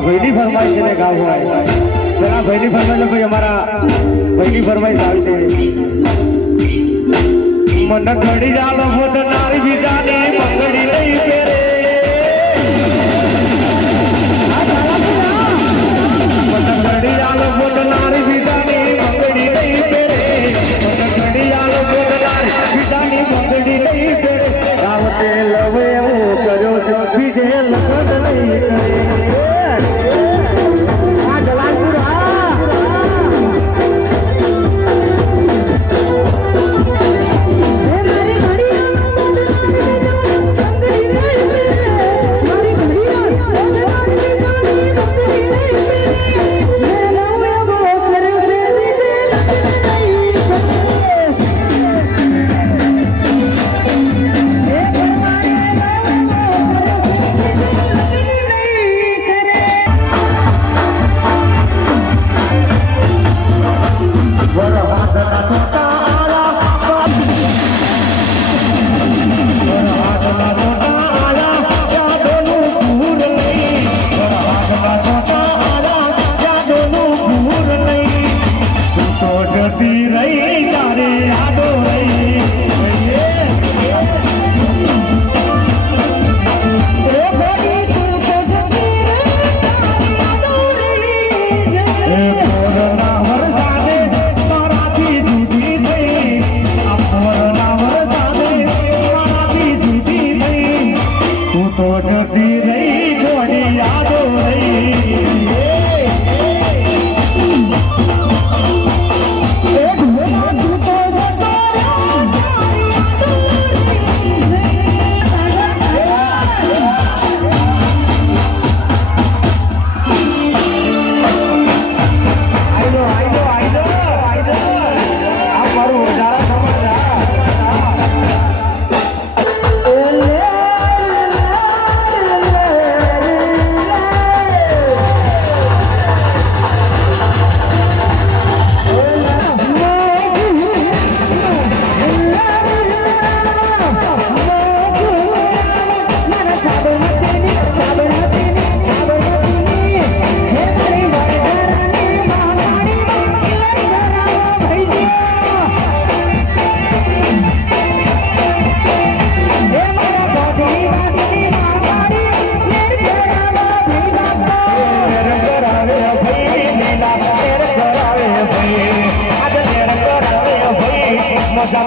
ભાઈની ફરમાઈશ ને ગાવ હોય ઘણા ભાઈની ફરમાઈશ ભાઈ અમારા ભાઈની ફરમાઈશ આવશે મને ઘડી જાલો ફોટ નારી બીજાની મંગળી નહીં પેરે મને ઘડી જાલો ફોટ નારી બીજાની મંગળી નહીં પેરે મને ઘડી જાલો ફોટ નારી બીજાની મંગળી નહીં પેરે રાવતે લવે એવું કર્યો છે બીજે લગન નહીં કરે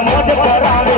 મોજ કરાવે